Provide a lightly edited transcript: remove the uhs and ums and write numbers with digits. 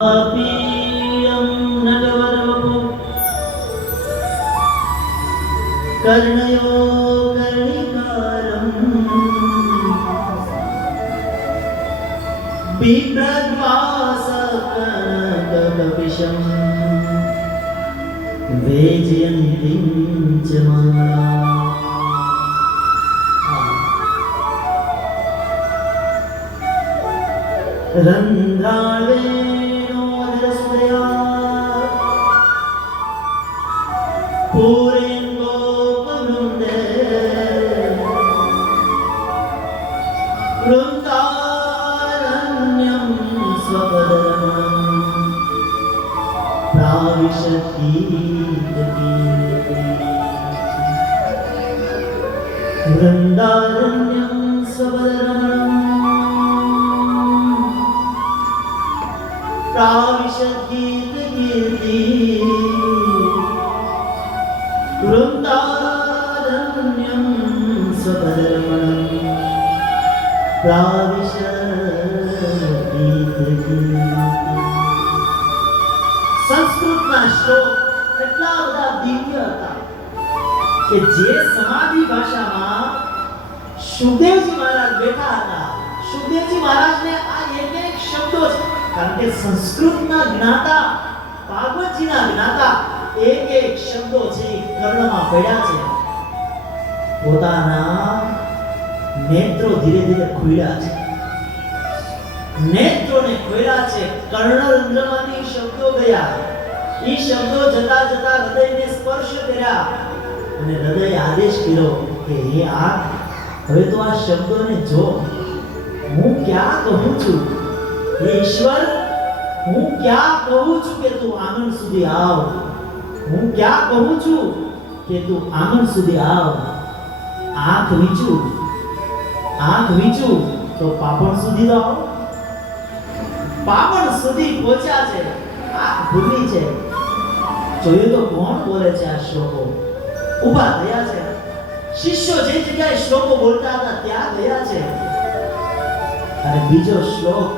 पीयं नटवरवपु कर्णयो कर्णिकारम् बिभ्रद्वासकनककपिशम् वेजयन्तीं च माला रन्ध्राळे पूरेन्दोपवृन्दे वृन्दारण्यं स्वपदरमणं प्राविशति वृन्दारण्यं स्वपदरमणं प्राविशति वृन्दारण्यं स्वपदरमणं प्राविशति। સંસ્કૃતના શ્લોક કેટલા બધા દિવ્ય હતા કે જે સમાધિ ભાષામાં સુખદેવજી મહારાજ બેઠા હતા. સુખદેવજી મહારાજને આ એક શબ્દો છે, કારણ કે સંસ્કૃતના જ્ઞાતા ભાગવતજીના જ્ઞાતા એક શબ્દો છે કર્ણમાં પડ્યા છે. પોતાના નેત્રો ધીરે ધીરે ખુલ્યા છે, નેત્રોને ખોલ્યા છે. કર્ણરંધ્રમાંથી શબ્દો ગયા, એ શબ્દો જતા જતા હૃદયને સ્પર્શ કર્યા અને હૃદય આદેશ કર્યો કે હે આંખ, હવે તો આ શબ્દોને જો. હું ક્યાં કહું છું હે ઈશ્વર, હું ક્યાં કહું છું કે તું આંગણ સુધી આવ. હું ક્યાં કહું છું કે તું આંગણ સુધી આવ. આંખ વીચું તો પાપણ સુધી તો આવ. પાપણ સુધી પહોંચ્યા છે, આંખ ભૂલી છે. જોયું તો કોણ બોલે છે આ શ્લોકો? ઊભા થયા છે શિષ્યો, જે જગ્યાએ શ્લોકો બોલતા હતા ત્યાં ગયા છે. અને બીજો શ્લોક